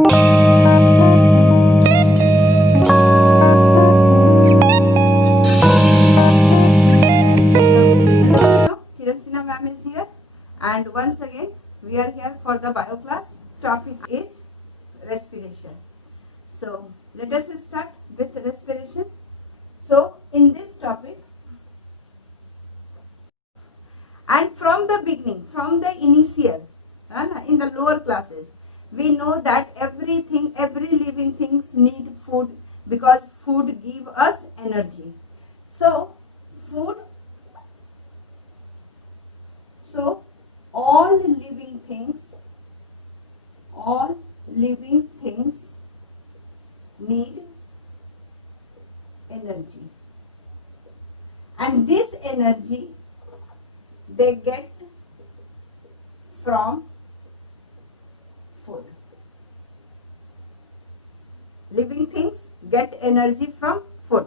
Ma'am is here, and once again we are here for the bio class. Topic is respiration. So let us start with respiration. So in this topic, and from the beginning, from the initial, in the lower classes, we know that every living things need food, because food give us energy. So food, so all living things need energy, and this energy they get from food. Living things get energy from food.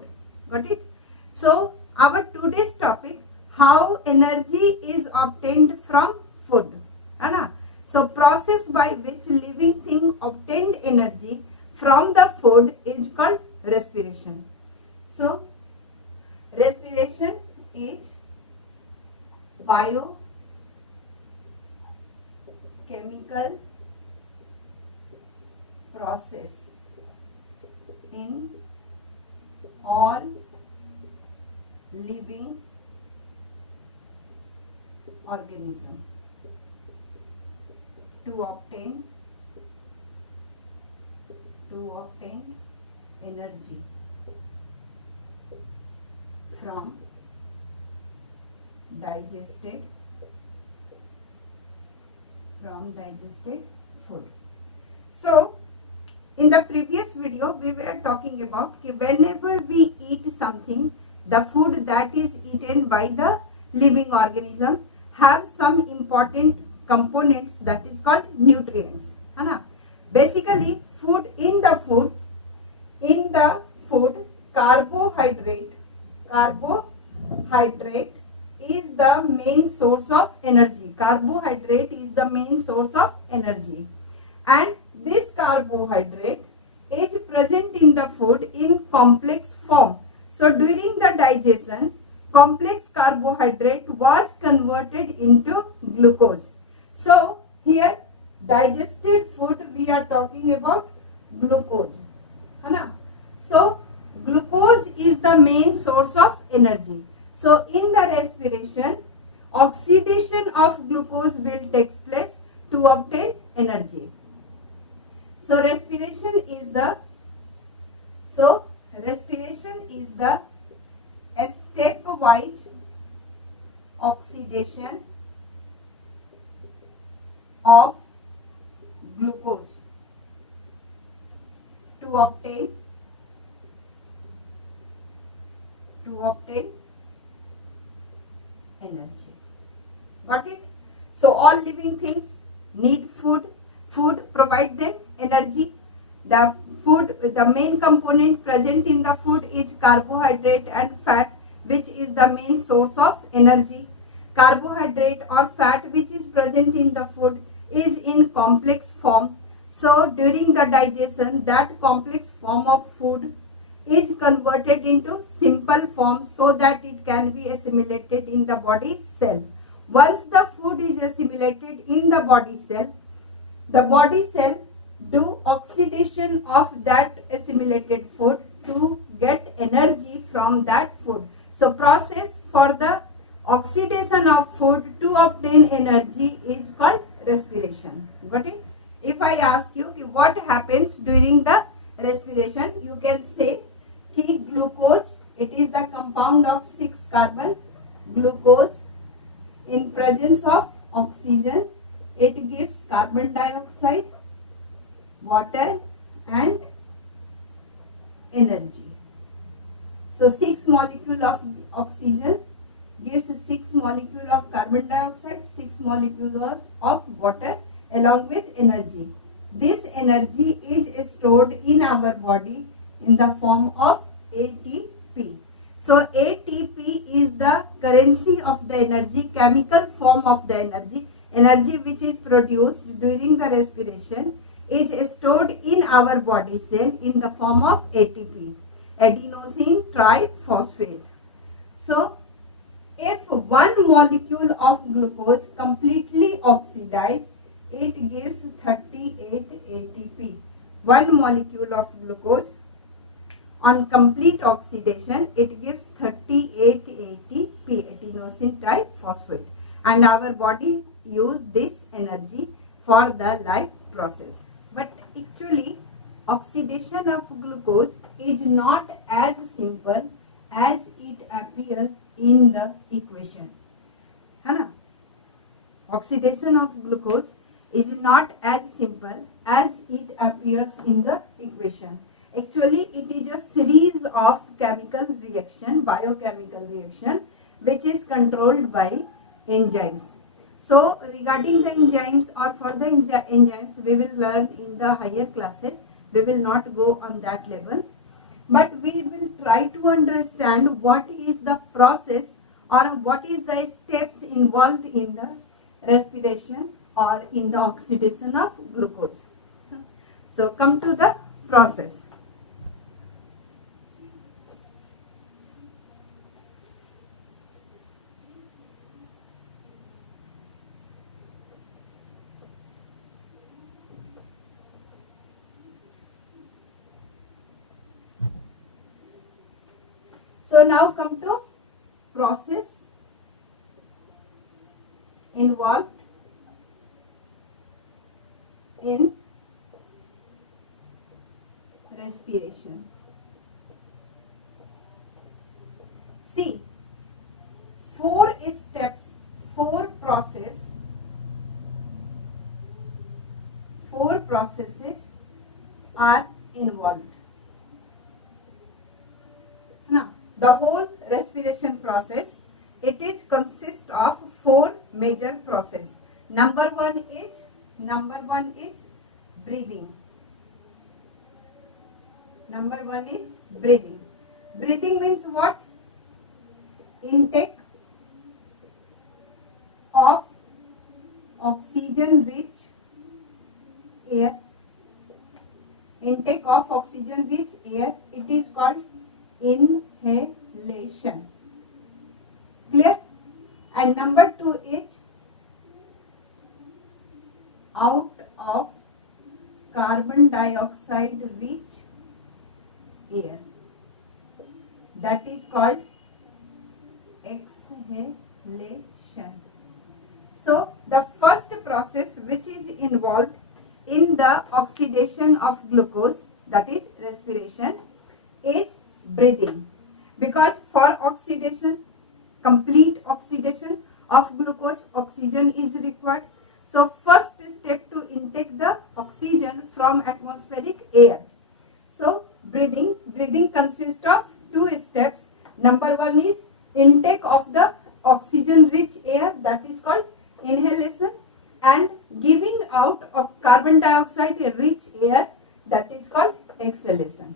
Got it? So our today's topic, how energy is obtained from food. So process by which living thing obtained energy from the food is called respiration. So respiration is biochemical process in all living organism to obtain energy from digested food. So in the previous video we were talking about whenever we eat something, the food that is eaten by the living organism have some important components that is called nutrients. Basically in the food carbohydrate is the main source of energy. Carbohydrate is the main source of energy, and this carbohydrate is present in the food in complex form. So during the digestion, complex carbohydrate was converted into glucose. So here digested food we are talking about glucose. So glucose is the main source of energy. So in the respiration, oxidation of glucose will take place to obtain energy. So respiration is the stepwise oxidation of glucose to obtain energy. Got it? So all living things need food. Food provide them energy. The main component present in the food is carbohydrate and fat, which is the main source of energy. Carbohydrate or fat which is present in the food is in complex form. So during the digestion, that complex form of food is converted into simple form so that it can be assimilated in the body cell. Once the food is assimilated in the body cell do oxidation of that assimilated food to get energy from that food. So process for the oxidation of food to obtain energy is called respiration. Got it? If I ask you what happens during the respiration, you can say glucose, it is the compound of 6 carbon. Glucose in presence of oxygen, it gives carbon dioxide, water and energy. So 6 molecule of oxygen gives 6 molecule of carbon dioxide, 6 molecule of water along with energy. This energy is stored in our body in the form of ATP. So ATP is the currency of the energy, chemical form of the energy which is produced during the respiration is stored in our body cell in the form of ATP, adenosine triphosphate. So, if one molecule of glucose completely oxidized, it gives 38 ATP. One molecule of glucose on complete oxidation, it gives 38 ATP, adenosine triphosphate, and our body use this energy for the life process. But actually, oxidation of glucose is not as simple as it appears in the equation. है ना? Oxidation of glucose is not as simple as it appears in the equation. Actually, it is a series of chemical reaction, biochemical reaction, which is controlled by enzymes. So, regarding the enzymes or for the enzymes, we will learn in the higher classes. We will not go on that level. But we will try to understand what is the process or what is the steps involved in the respiration or in the oxidation of glucose. So, come to the process. So, now come to process involved in respiration. See, four steps, four processes are involved. Now, the whole respiration process, it is consist of four major process. Number one is breathing. Number one is breathing. Breathing means what? Intake of oxygen rich air. Intake of oxygen rich air, it is called inhalation. Clear? And number two is out of carbon dioxide rich air. That is called exhalation. So, the first process which is involved in the oxidation of glucose, that is respiration, is breathing. Because for oxidation, complete oxidation of glucose, oxygen is required. So, first step to intake the oxygen from atmospheric air. So, breathing consists of two steps. Number one is intake of the oxygen rich air, that is called inhalation, and giving out of carbon dioxide rich air, that is called exhalation.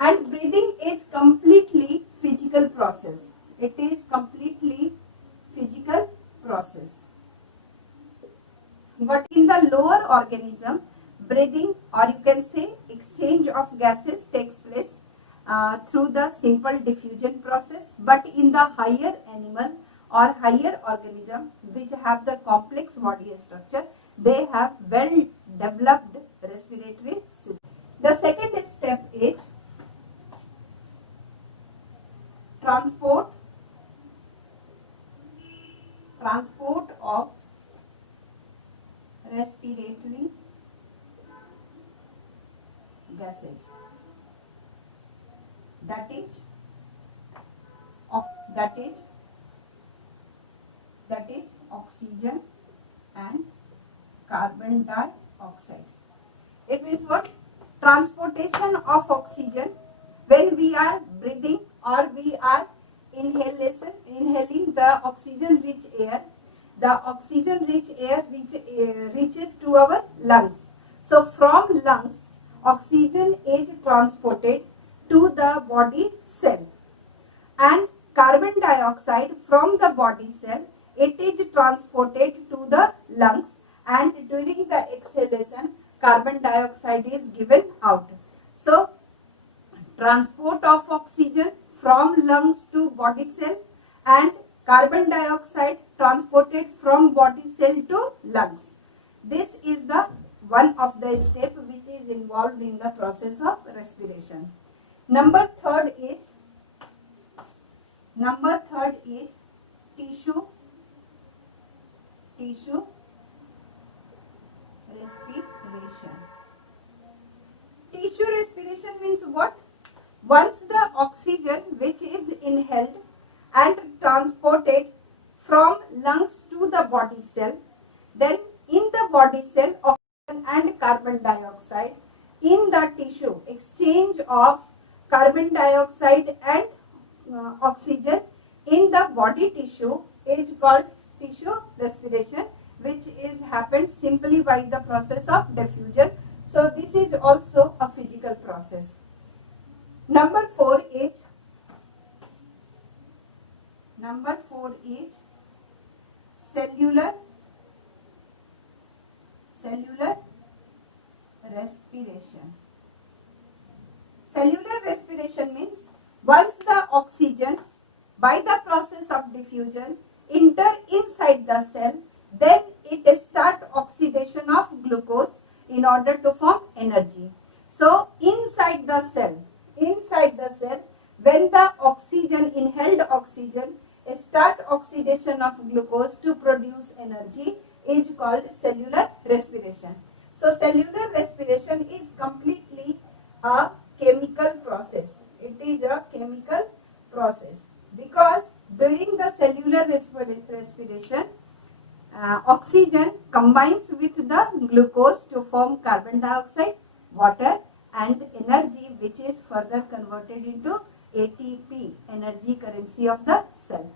And breathing is completely physical process. It is completely physical process. But in the lower organism, breathing, or you can say exchange of gases, takes place through the simple diffusion process. But in the higher animal or higher organism which have the complex body structure, they have well developed respiratory system. The second step is transport of respiratory gases, that is oxygen and carbon dioxide. It means what? Transportation of oxygen when we are breathing or we are inhaling the oxygen rich air. The oxygen rich air reaches to our lungs. So from lungs, oxygen is transported to the body cell, and carbon dioxide from the body cell, it is transported to the lungs, and during the exhalation, carbon dioxide is given out. So transport of oxygen from lungs to body cell and carbon dioxide transported from body cell to lungs. This is the one of the step which is involved in the process of respiration. Number third is tissue respiration. Tissue respiration means what? Once the oxygen which is inhaled and transported from lungs to the body cell, then in the body cell oxygen and carbon dioxide in the tissue, exchange of carbon dioxide and oxygen in the body tissue is called tissue respiration, which is happened simply by the process of diffusion. So this is also a physical process. Number 4 is cellular respiration. Cellular respiration means once the oxygen by the process of diffusion enter inside the cell, then it start oxidation of glucose in order to form energy. So inside the cell, when the oxygen, inhaled oxygen, start oxidation of glucose to produce energy is called cellular respiration. So cellular respiration is completely a chemical process. It is a chemical process because during the cellular respiration, oxygen combines with the glucose to form carbon dioxide, water and energy, which is further converted into ATP, energy currency of the cell.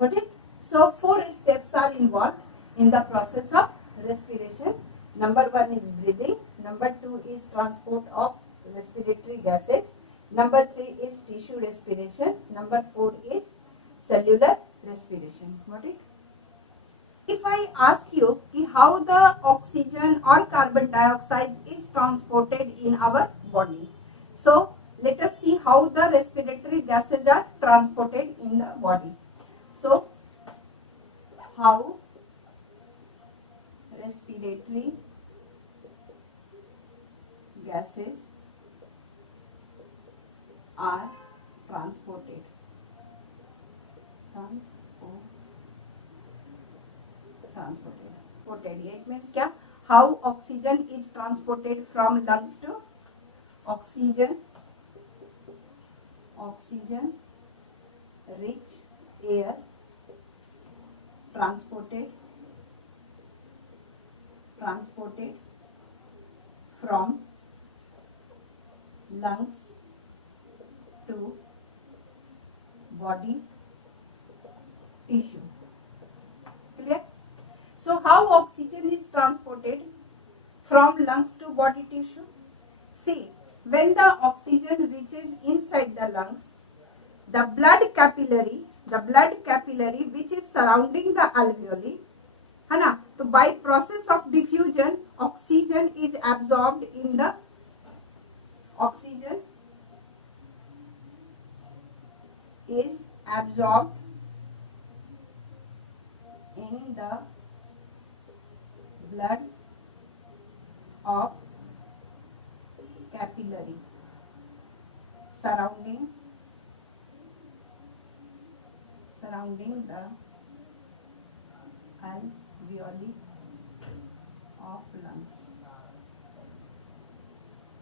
Got it? So 4 steps are involved in the process of respiration. Number 1 is breathing. Number 2 is transport of respiratory gases. Number 3 is tissue respiration. Number 4 is cellular respiration. Got it? If I ask you how the oxygen or carbon dioxide is transported in our body, so let us see how the respiratory gases are transported in the body. So, how respiratory gases are transported. Transported. It means क्या? How oxygen is transported from lungs to oxygen rich air transported from lungs to body tissue. Clear? So how oxygen is transported from lungs to body tissue? See, when the oxygen reaches inside the lungs, the blood capillary which is surrounding the alveoli, है ना? तो by process of diffusion, oxygen is absorbed in the blood of capillary surrounding the alveoli of lungs.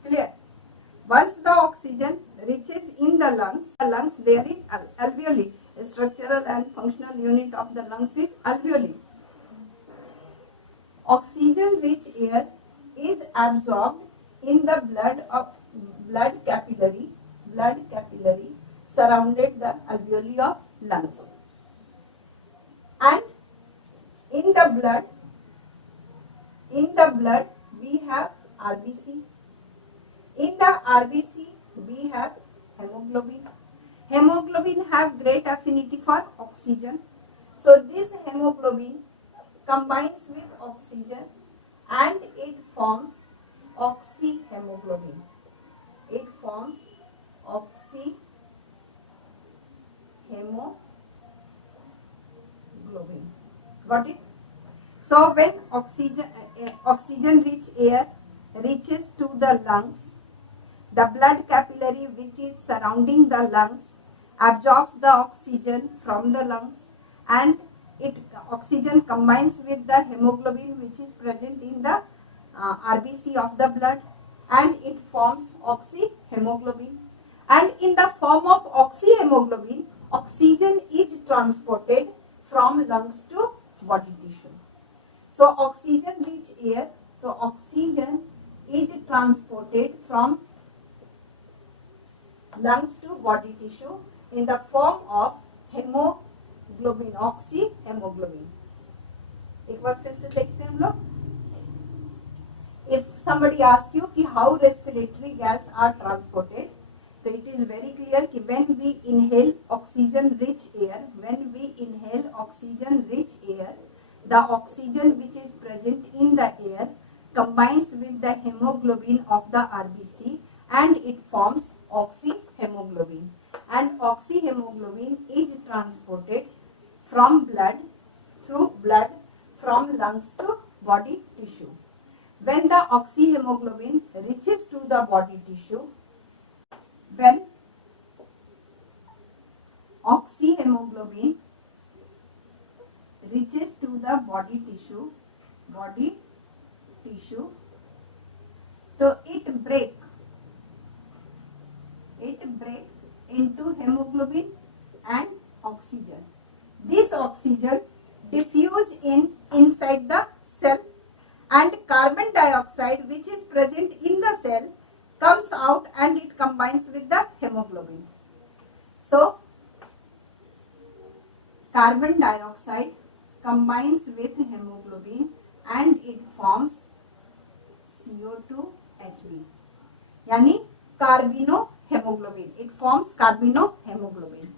Clear? Once the oxygen reaches in the lungs there is alveoli. A structural and functional unit of the lungs is alveoli. Oxygen rich air is absorbed in the blood capillary surrounded the alveoli of lungs. And in the blood we have RBC. In the RBC we have hemoglobin. Hemoglobin have great affinity for oxygen. So this hemoglobin combines with oxygen and it forms oxyhemoglobin. It forms oxyhemoglobin. Got it? So when oxygen rich air reaches to the lungs, the blood capillary which is surrounding the lungs absorbs the oxygen from the lungs, and oxygen combines with the hemoglobin which is present in the RBC of the blood, and it forms oxyhemoglobin. And in the form of oxyhemoglobin, oxygen is transported from lungs to body tissue. So oxygen rich air, so oxygen is transported from lungs to body tissue in the form of hemoglobin, oxyhemoglobin. एक बार फिर से देखते हैं हम लोग. If somebody asks you कि how respiratory gas are transported, so it is very clear कि when we inhale oxygen rich air, the oxygen which is present in the air combines with the hemoglobin of the RBC and it forms oxyhemoglobin. And oxyhemoglobin is transported from blood, through blood, from lungs to body tissue. When the oxyhemoglobin reaches to the body tissue, when oxyhemoglobin reaches to the body tissue, so it breaks into hemoglobin and oxygen. This oxygen diffuse inside the cell, and carbon dioxide which is present in the cell comes out and it combines with the hemoglobin. So carbon dioxide combines with hemoglobin and it forms CO2Hb, यानी carbinohemoglobin. It forms carbinohemoglobin,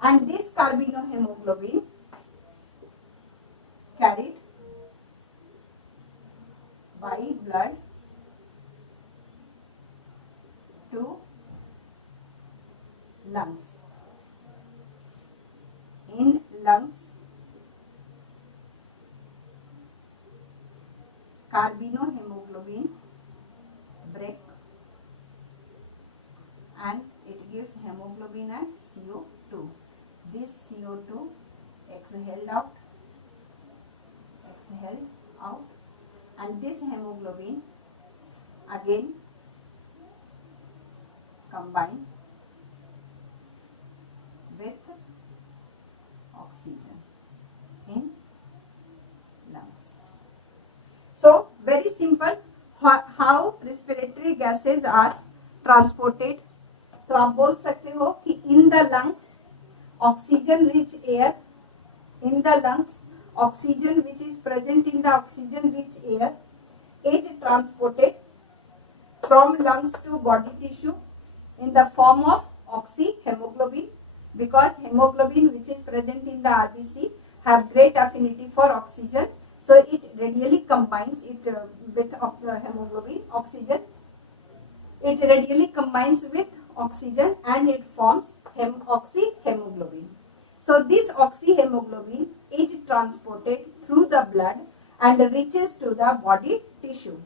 and this carbinohemoglobin carried by blood to lungs. In lungs, carbinohemoglobin break and it gives hemoglobin and CO2. This CO2 exhaled out, and this hemoglobin again combine with oxygen in lungs. So very simple how respiratory gases are transported. तो आप बोल सकते हो कि in the lungs oxygen rich air, in the lungs oxygen which is present in the oxygen rich air is transported from lungs to body tissue in the form of oxyhemoglobin, because hemoglobin which is present in the RBC have great affinity for oxygen, so it readily combines it with hemoglobin, oxygen. It readily combines with oxygen and it forms oxyhemoglobin. So this oxyhemoglobin is transported through the blood and reaches to the body tissue.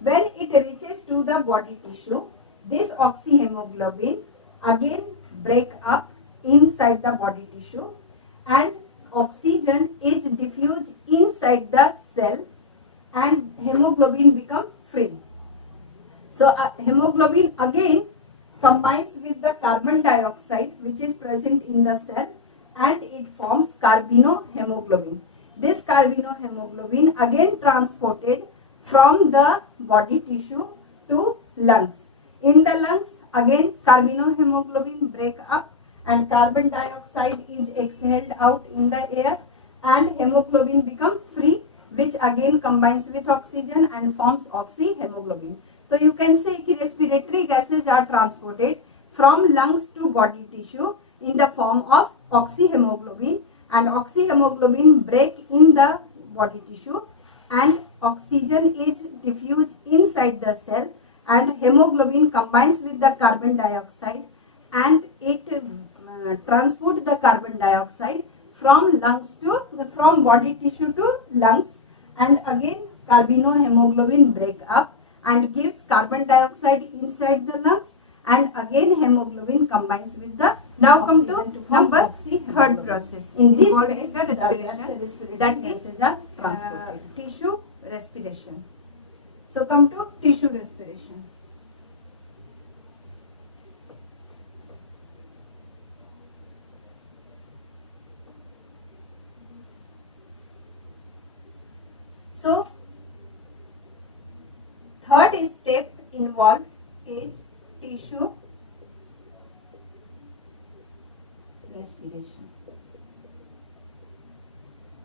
When it reaches to the body tissue, this oxyhemoglobin again break up inside the body tissue and oxygen is diffused inside the cell and hemoglobin become free. So hemoglobin again combines with the carbon dioxide which is present in the cell and it forms carbinohemoglobin. This carbinohemoglobin again transported from the body tissue to lungs. In the lungs again carbinohemoglobin break up and carbon dioxide is exhaled out in the air and hemoglobin become free, which again combines with oxygen and forms oxyhemoglobin. So you can say कि respiratory gases are transported from lungs to body tissue in the form of oxyhemoglobin, and oxyhemoglobin break in the body tissue and oxygen is diffused inside the cell, and hemoglobin combines with the carbon dioxide and it transport the carbon dioxide from body tissue to lungs, and again carbinohemoglobin break up and gives carbon dioxide inside the lungs, and again hemoglobin combines with the now come to number third process in this way the respiration, that is the tissue respiration. So come to tissue respiration. So third step involved is tissue respiration.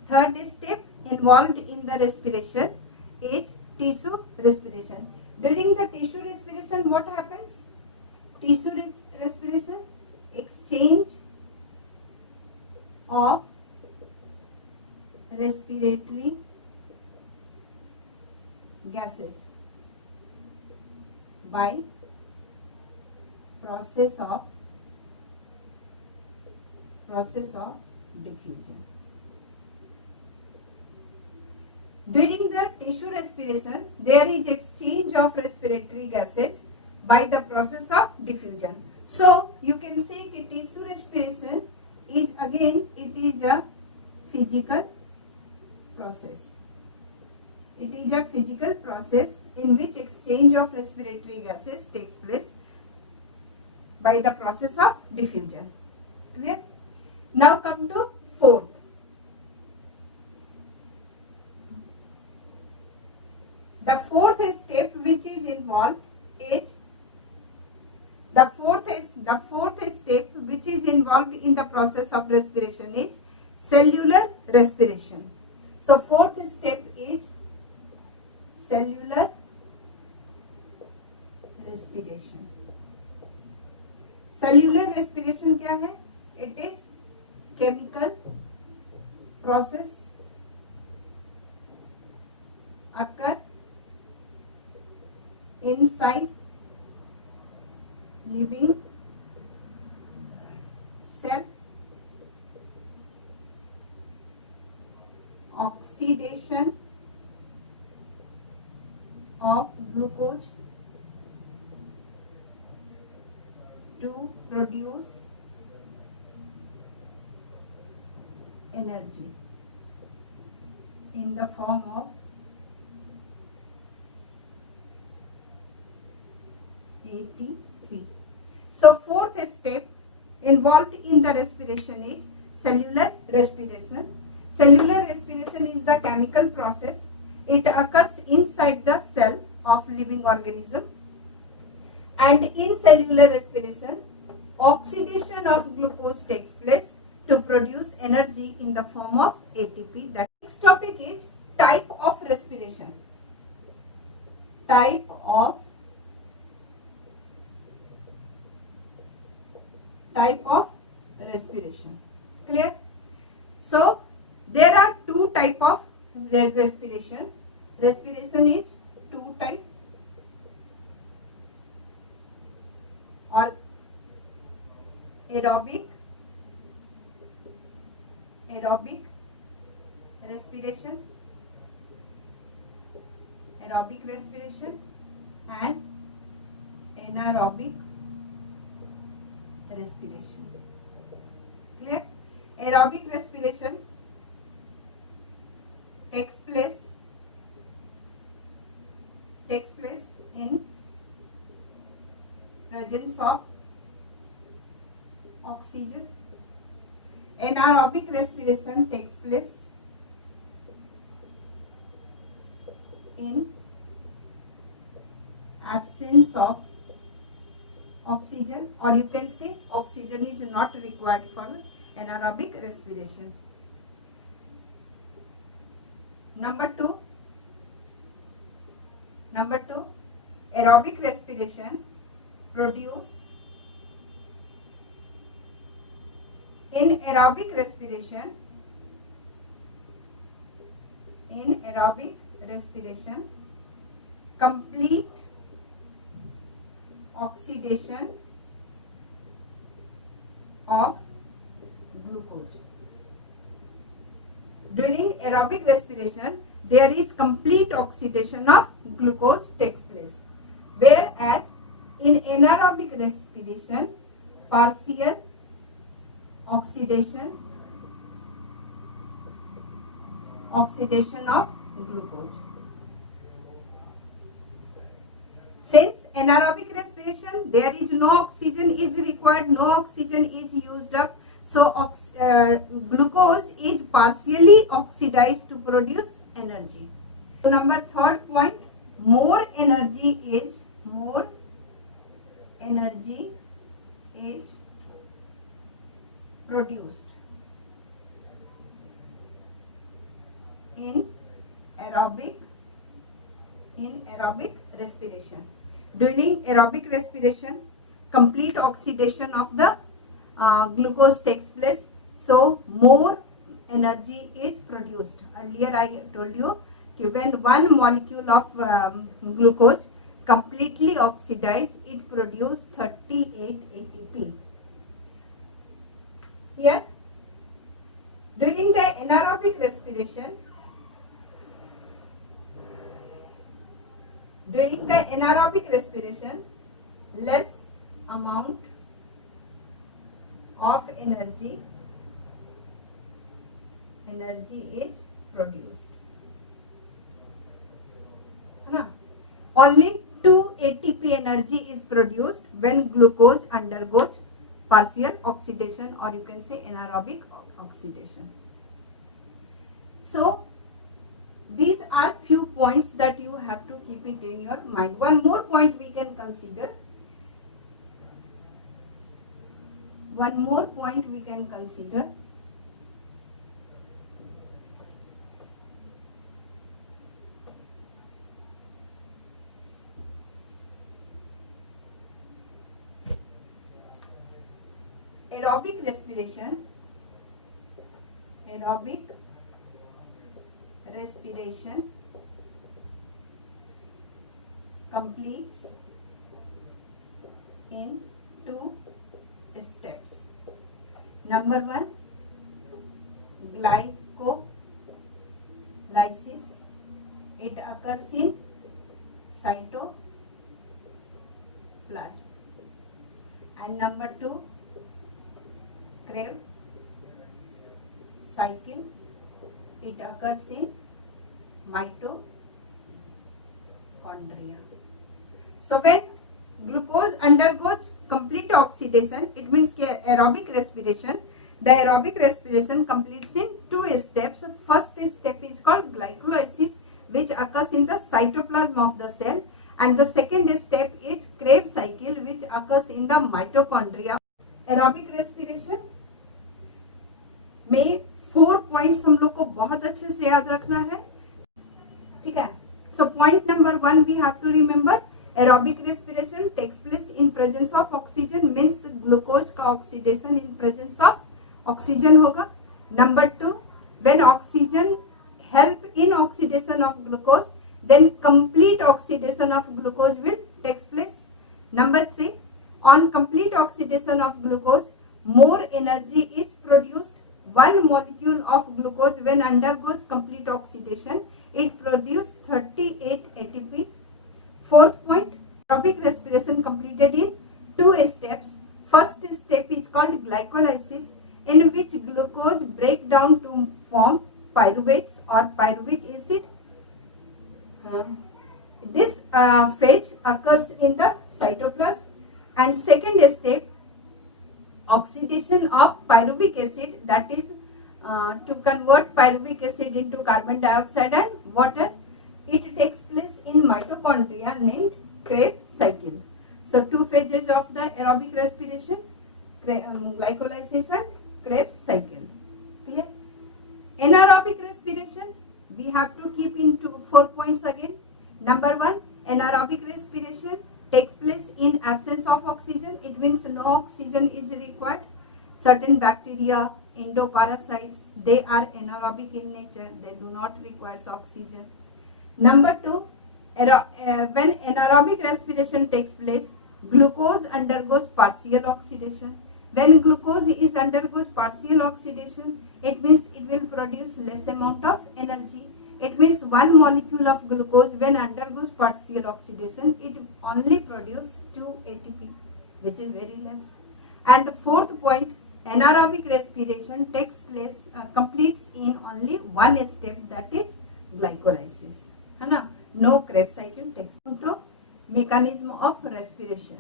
Third step involved in the respiration is tissue respiration. During the tissue respiration, what happens? Tissue respiration, exchange of respiratory gases by process of diffusion. During the tissue respiration, there is exchange of respiratory gases by the process of diffusion. So you can say that tissue respiration is again it is a physical process. It is a physical process in which exchange of respiratory gases takes place by the process of diffusion. Clear? Now come to fourth. The fourth step which is involved is the fourth step which is involved in the process of respiration is cellular respiration. So fourth step is cellular respiration. Cellular respiration क्या है? It is chemical process occur inside living cell. Oxidation of glucose to produce energy in the form of ATP. So fourth step involved in the respiration is cellular respiration. Cellular respiration is the chemical process. It occurs inside the cell of living organism, and in cellular respiration oxidation of glucose takes place to produce energy in the form of ATP. The next topic is type of respiration. Type of respiration. Clear? So there are two type of respiration. Respiration is two type, or aerobic respiration and anaerobic respiration. Clear? Aerobic respiration takes place in presence of oxygen. Anaerobic respiration takes place in absence of oxygen, or you can say oxygen is not required for anaerobic respiration. Number two, aerobic respiration produce in aerobic respiration, complete oxidation of glucose. During aerobic respiration, there is complete oxidation of glucose takes place, whereas in anaerobic respiration, partial oxidation of glucose. Since anaerobic respiration, there is no oxygen is required, no oxygen is used up, so glucose is partially oxidized to produce energy. So number third point, more energy is produced in aerobic respiration. During aerobic respiration, complete oxidation of the glucose takes place, so more energy is produced. Earlier I told you when one molecule of glucose completely oxidized, it produces 38 ATP. Here, during the anaerobic respiration, less amount of energy is produced. Only 2 ATP energy is produced when glucose undergoes partial oxidation, or you can say anaerobic oxidation. So these are few points that you have to keep it in your mind. One more point we can consider. Aerobic respiration completes in 2 steps. Number 1, glycolysis. It occurs in cytoplasm. And number 2, Krebs cycle. It occurs in mitochondria. So when glucose undergoes complete oxidation, it means aerobic respiration. The aerobic respiration completes in 2 steps. First step is called glycolysis, which occurs in the cytoplasm of the cell, and the second step is Krebs cycle, which occurs in the mitochondria. Aerobic respiration में 4 points हम लोग को बहुत अच्छे से याद रखना है, ठीक है. So point number 1 we have to remember, aerobic respiration takes place in presence of oxygen, means glucose का oxidation in presence of oxygen होगा. Number 2, when oxygen help in oxidation of glucose, then complete oxidation of glucose will takes place. Number 3, on complete oxidation of glucose, more energy is produced. One molecule of glucose, when undergoes complete oxidation, it produces 38 ATP. Fourth point, aerobic respiration completed in 2 steps. First step is called glycolysis, in which glucose break down to form pyruvates or pyruvic acid. This phase occurs in the cytoplasm. And second step, oxidation of pyruvic acid, that is to convert pyruvic acid into carbon dioxide and water. It takes place in mitochondria named Krebs cycle. So 2 phases of the aerobic respiration, glycolysis and Krebs cycle. Clear? Anaerobic respiration, we have to keep into 4 points again. Number 1, anaerobic respiration takes place in absence of oxygen. It means no oxygen is required. Certain bacteria, endoparasites, they are anaerobic in nature. They do not require oxygen. Number two, when anaerobic respiration takes place, glucose undergoes partial oxidation. When glucose is undergoes partial oxidation, it means it will produce less amount of energy. It means one molecule of glucose when undergoes partial oxidation, it only produces 2 ATP, which is very less. And fourth point, anaerobic respiration takes place, completes in only one step, that is glycolysis. है ना? No Krebs cycle takes place. To mechanism of respiration.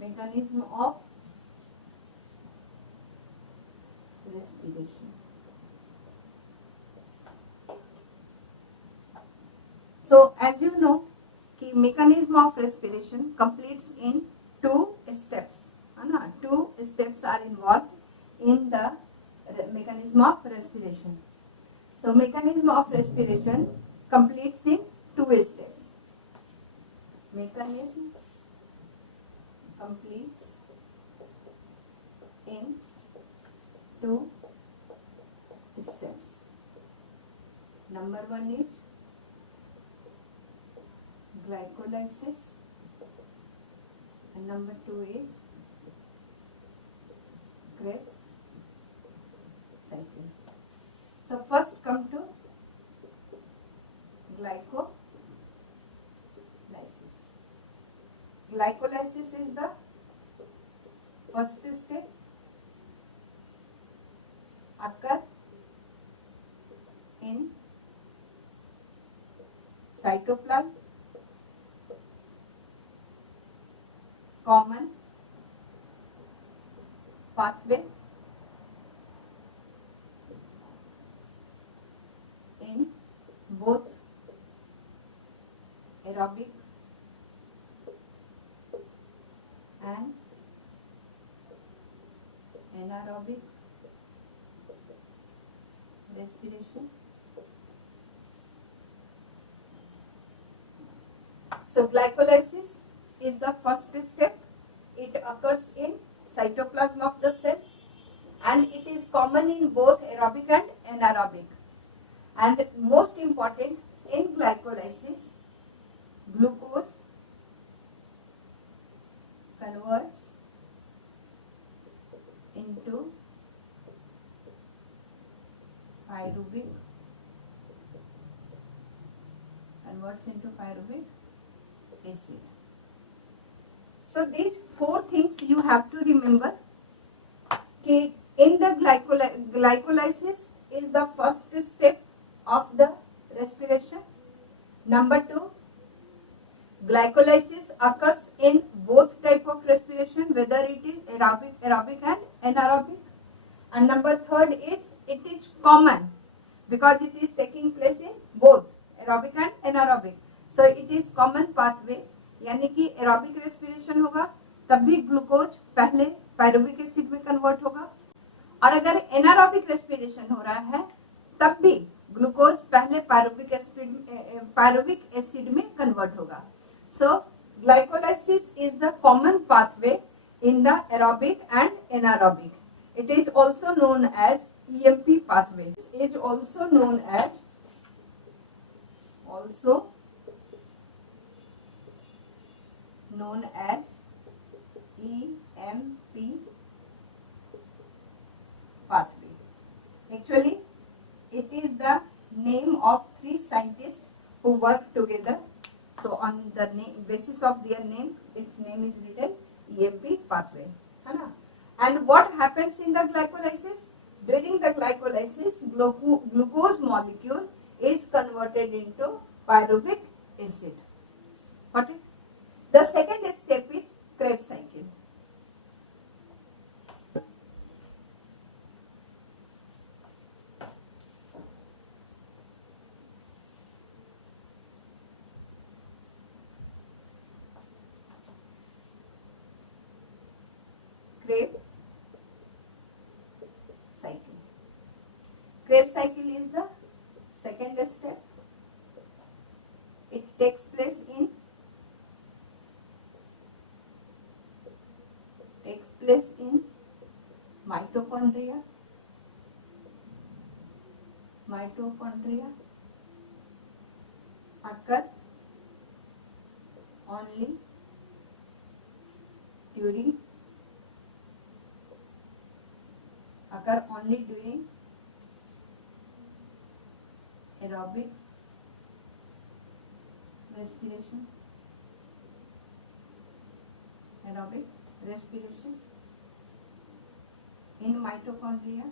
Mechanism of respiration. So as you know, कि mechanism of respiration completes in 2 steps. है ना? 2 steps are involved in the mechanism of respiration. So mechanism of respiration completes in 2 steps. Mechanism completes in 2 steps. Number 1 is glycolysis and number 2 is Krebs cycle. So first come to glycolysis. Glycolysis is the first step, occur in cytoplasm, common pathway in both aerobic and anaerobic respiration. So glycolysis is the first step. It occurs in cytoplasm of the cell and it is common in both aerobic and anaerobic. And most important, in glycolysis, glucose converts into pyruvic acid. So these 4 things you have to remember. Okay, in the glycolysis is the first step of the respiration. Number 2, glycolysis occurs in both type of respiration, whether it is aerobic and anaerobic. And number 3 is it is common because it is taking place in both aerobic and anaerobic. So it is common pathway, यानी कि aerobic respiration होगा तब भी glucose पहले pyruvic acid में convert होगा और अगर एनारोबिक रेस्पिरेशन हो रहा है तब भी ग्लूकोज पहले पायरुविक एसिड में कन्वर्ट होगा. So glycolysis is the common pathway in the aerobic and anaerobic. It is also known as EMP pathway. It is also known as EMP pathway. Actually, it is the name of 3 scientists who work together. So on the basis of their name, its name is written EMP pathway. And what happens in the glycolysis? During the glycolysis, glucose molecule is converted into pyruvic acid. Got it? The second step is Krebs cycle. Krebs cycle. Krebs cycle is the second step. It takes place in mitochondria. Mitochondria occur only during aerobic respiration. In mitochondria,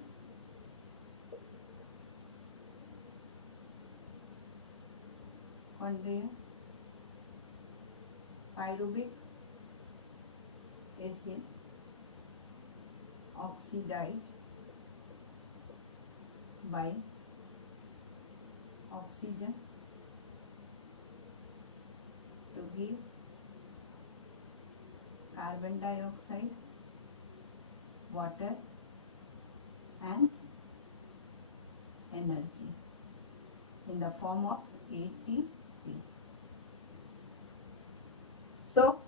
pyruvic acid oxidized by oxygen to give carbon dioxide, water and energy in the form of ATP. So,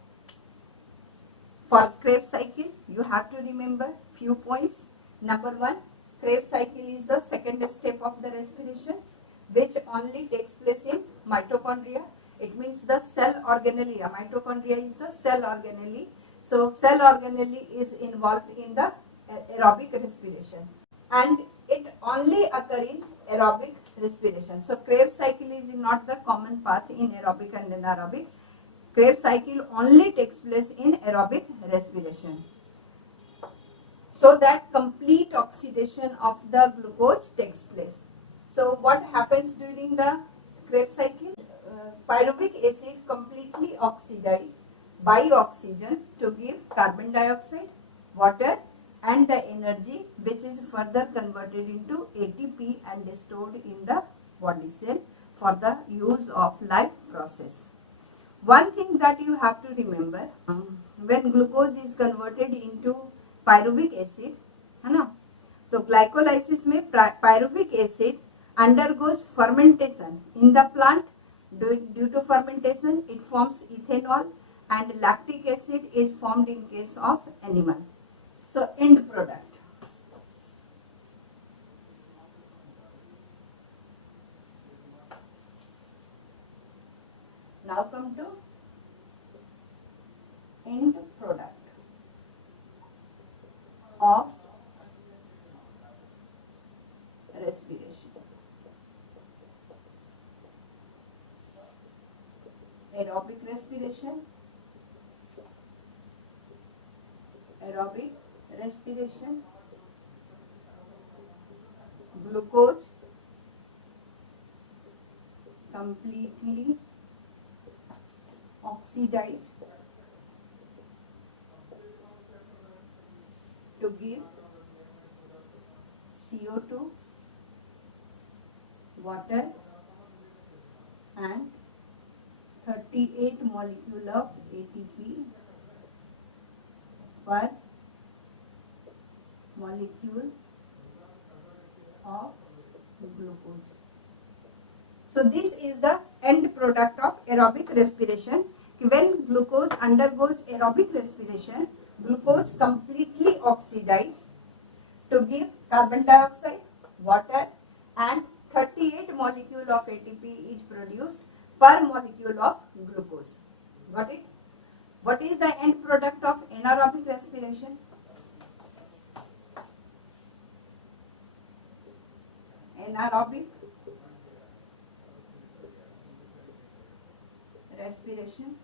for Krebs cycle, you have to remember few points. Number 1, Krebs cycle is the second step of the respiration, which only takes place in mitochondria. It means the cell organelle. Mitochondria is the cell organelle. So, cell organelle is involved in the aerobic respiration, and it only occurs in aerobic respiration. So, Krebs cycle is not the common path in aerobic and anaerobic. Krebs cycle only takes place in aerobic respiration, so that complete oxidation of the glucose takes place. So what happens during the Krebs cycle? Pyruvic acid completely oxidized by oxygen to give carbon dioxide, water and the energy, which is further converted into ATP and stored in the body cell for the use of life process. One thing that you have to remember, when glucose is converted into pyruvic acid, है ना, तो glycolysis में pyruvic acid undergoes fermentation in the plant. Due to fermentation, it forms ethanol, and lactic acid is formed in case of animal. So, end product. Now come to end product of respiration. Aerobic respiration. Glucose completely oxidized to give CO2, water and 38 molecule of ATP per molecule of glucose. So this is the end product of aerobic respiration. When glucose undergoes aerobic respiration, glucose completely oxidized to give carbon dioxide, water and 38 molecule of ATP is produced per molecule of glucose. Got it? What is the end product of anaerobic respiration? Anaerobic respiration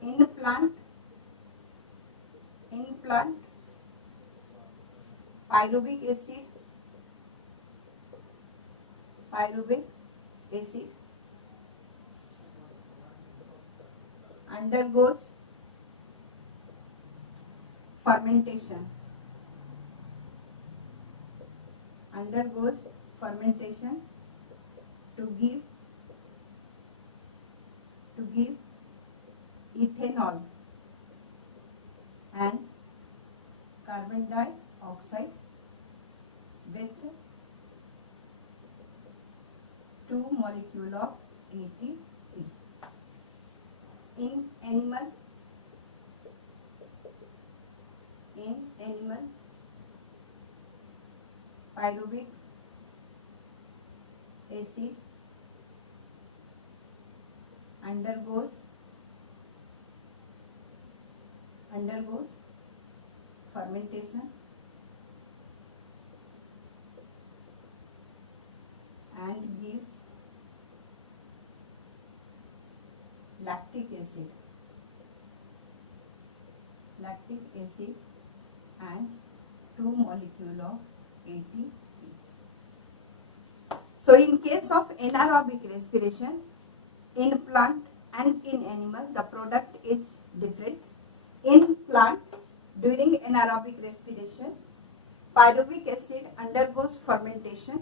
in plant pyruvic acid undergoes fermentation to give ethanol and carbon dioxide with 2 molecule of ATP. In animal, in animal, pyruvic acid undergoes fermentation and gives lactic acid and 2 molecule of ATP. So in case of anaerobic respiration, in plant and in animal, the product is different. In plant, during anaerobic respiration, pyruvic acid undergoes fermentation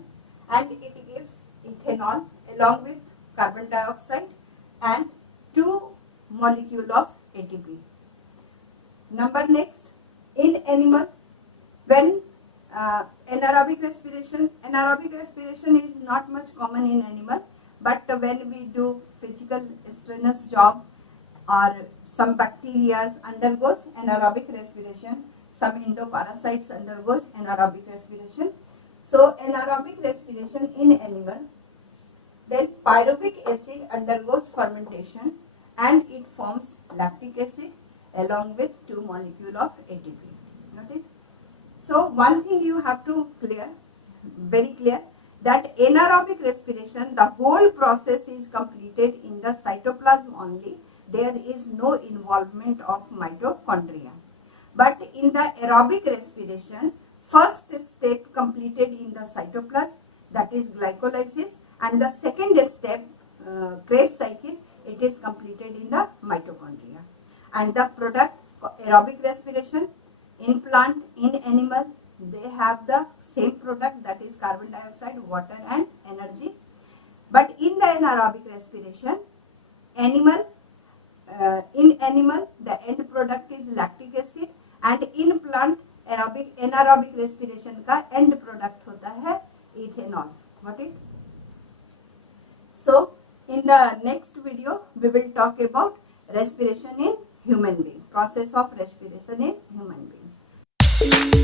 and it gives ethanol along with carbon dioxide and 2 molecule of ATP. Number next, in animal, when anaerobic respiration is not much common in animal, but when we do physical strenuous job or some bacteria undergoes anaerobic respiration, some endoparasites undergoes anaerobic respiration. So anaerobic respiration in animal, then pyruvic acid undergoes fermentation and it forms lactic acid along with 2 molecule of ATP. Got it? So one thing you have to very clear, that anaerobic respiration, the whole process is completed in the cytoplasm only. There is no involvement of mitochondria. But in the aerobic respiration, first step completed in the cytoplasm, that is glycolysis, and the second step, Krebs cycle, it is completed in the mitochondria. And the product, aerobic respiration, in plant, in animal, they have the same product, that is carbon dioxide, water and energy. But in the anaerobic respiration, in animal, the end product is lactic acid, and in plant, anaerobic respiration का end product होता है ethanol. Got it? So in the next video, we will talk about respiration in human being, process of respiration in human being.